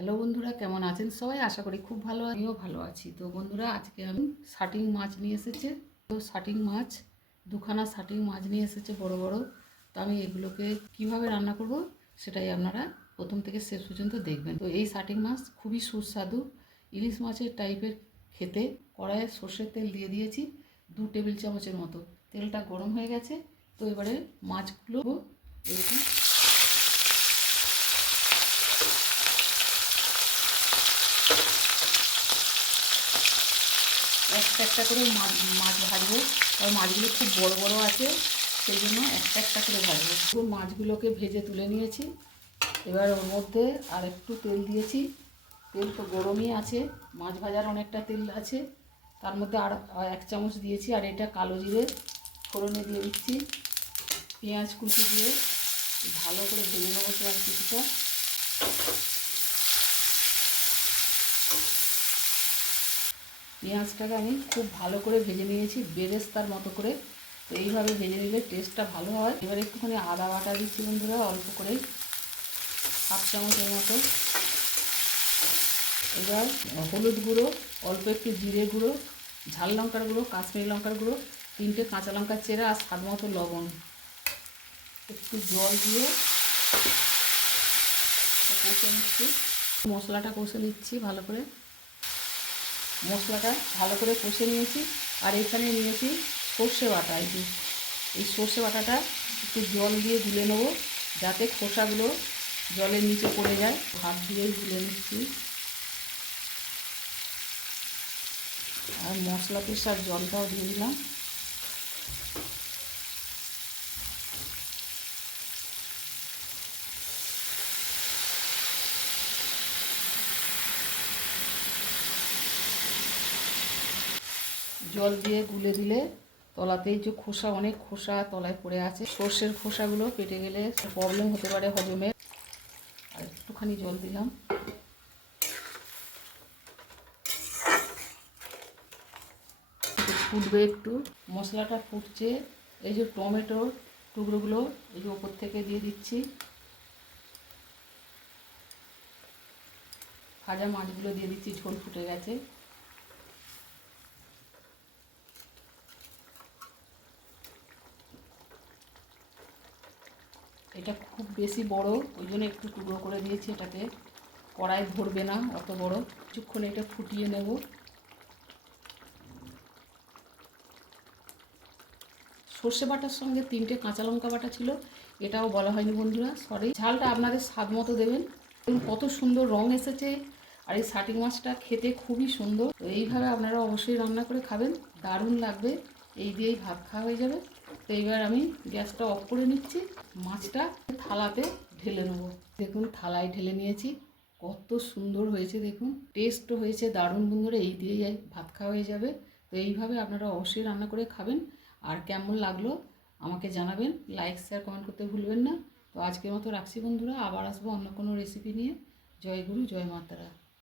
Hello বন্ধুরা, কেমন আছেন সবাই? আশা করি খুব ভালো, আমিও ভালো আছি। তো বন্ধুরা, আজকে আমি শাটিং মাছ নিয়ে এসেছে। তো শাটিং মাছ, দুখানা শাটিং মাছ নিয়ে এসেছে বড় বড়। তো আমি এগুলোকে কিভাবে রান্না করব সেটাই আপনারা প্রথম থেকে শেষ পর্যন্ত দেখবেন। তো এই শাটিং মাছ খুবই সুস্বাদু, ইলিশ মাছের টাইপের খেতে। কড়াইয়ে সর্ষের তেল দিয়ে দিয়েছি 2 টেবিল চামচের মতো। তেলটা গরম হয়ে গেছে। তো এবারে মাছগুলো এরকম একটা একটা করে মাছ ভাজবো। আর মাছগুলো খুব বড় বড় আছে, সেই জন্য একটা একটা করে ভাজবো। পুরো মাছগুলোকে ভেজে তুলে নিয়েছি। এবার ওর মধ্যে আর একটু তেল দিয়েছি। তেল তো গরমই আছে, মাছ ভাজার অনেকটা তেল আছে। তার মধ্যে আর 1 চামচ দিয়েছি। আর এটা কালো জিরে ফোড়নে দিয়ে দিচ্ছি। পেঁয়াজ কুচি দিয়ে ভালো করে ভেজে নেবো পেঁয়াজ কুচিটা। পেঁয়াজটাকে আমি খুব ভালো করে ভেজে নিয়েছি, বেরেস্তার মতো করে। তো এইভাবে ভেজে নিলে টেস্টটা ভালো হয়। এবার একটুখানি আদা বাটা দিচ্ছি বন্ধুরা, অল্প করে 1/2 চামচের মতো। এবার হলুদ গুঁড়ো, অল্প একটু জিরে গুঁড়ো, ঝাল লঙ্কার গুঁড়ো, কাশ্মীরি লঙ্কার গুঁড়ো, 3টে কাঁচা লঙ্কার চেরা আর স্বাদ মতো লবণ। একটু জল দিয়ে কষে নিচ্ছি। মশলাটা কষে নিচ্ছি ভালো করে। মশলাটা ভালো করে কষে নিয়েছি। আর এখানে নিয়েছি সর্ষে বাটা। এই সর্ষে বাটাটা একটু জল দিয়ে গুলে নেবো, যাতে খোসাগুলো জলের নিচে পড়ে যায়। হাত দিয়ে গুলে নিচ্ছি। আর মশলা কষার জলটাও দিয়ে দিলাম। জল দিয়ে গুলে দিলে তলাতেই যে খোসা, অনেক খোসা তলায় পড়ে আছে, সর্ষের খোসাগুলো পেটে গেলে প্রবলেম হতে পারে হজমে। আর একটুখানি জল দিলাম। ফুটবে একটু, মশলাটা ফুটছে। এই যে টমেটোর টুকরোগুলো এই যে ওপর থেকে দিয়ে দিচ্ছি। ভাজা মাছগুলো দিয়ে দিচ্ছি, ঝোল ফুটে গেছে। এটা খুব বেশি বড়, ওই জন্য একটু টুকরো করে দিয়েছি। এটাকে কড়াই ধরবে না অত বড়। কিছুক্ষণ এটা ফুটিয়ে নেব। সর্ষে বাটার সঙ্গে 3টে কাঁচা লঙ্কা বাটা ছিল, এটাও বলা হয়নি বন্ধুরা, সরি। ঝালটা আপনাদের স্বাদ মতো দেবেন। কত সুন্দর রং এসেছে। আর এই শাটিং মাছটা খেতে খুবই সুন্দর। তো এইভাবে আপনারা অবশ্যই রান্না করে খাবেন, দারুণ লাগবে। এই দিয়েই ভাত খাওয়া হয়ে যাবে। তো এইবার আমি গ্যাসটা অফ করে নিচ্ছি। মাছটা থালাতে ঢেলে নেবো। দেখুন, থালায় ঢেলে নিয়েছি। কত সুন্দর হয়েছে দেখুন, টেস্টও হয়েছে দারুণ বন্ধুরা। এই দিয়েই ভাত খাওয়া হয়ে যাবে। তো এইভাবে আপনারা অবশ্যই রান্না করে খাবেন। আর কেমন লাগলো আমাকে জানাবেন। লাইক শেয়ার কমেন্ট করতে ভুলবেন না। তো আজকের মতো রাখছি বন্ধুরা, আবার আসবো অন্য কোনো রেসিপি নিয়ে। জয় গুরু, জয় মাতারা।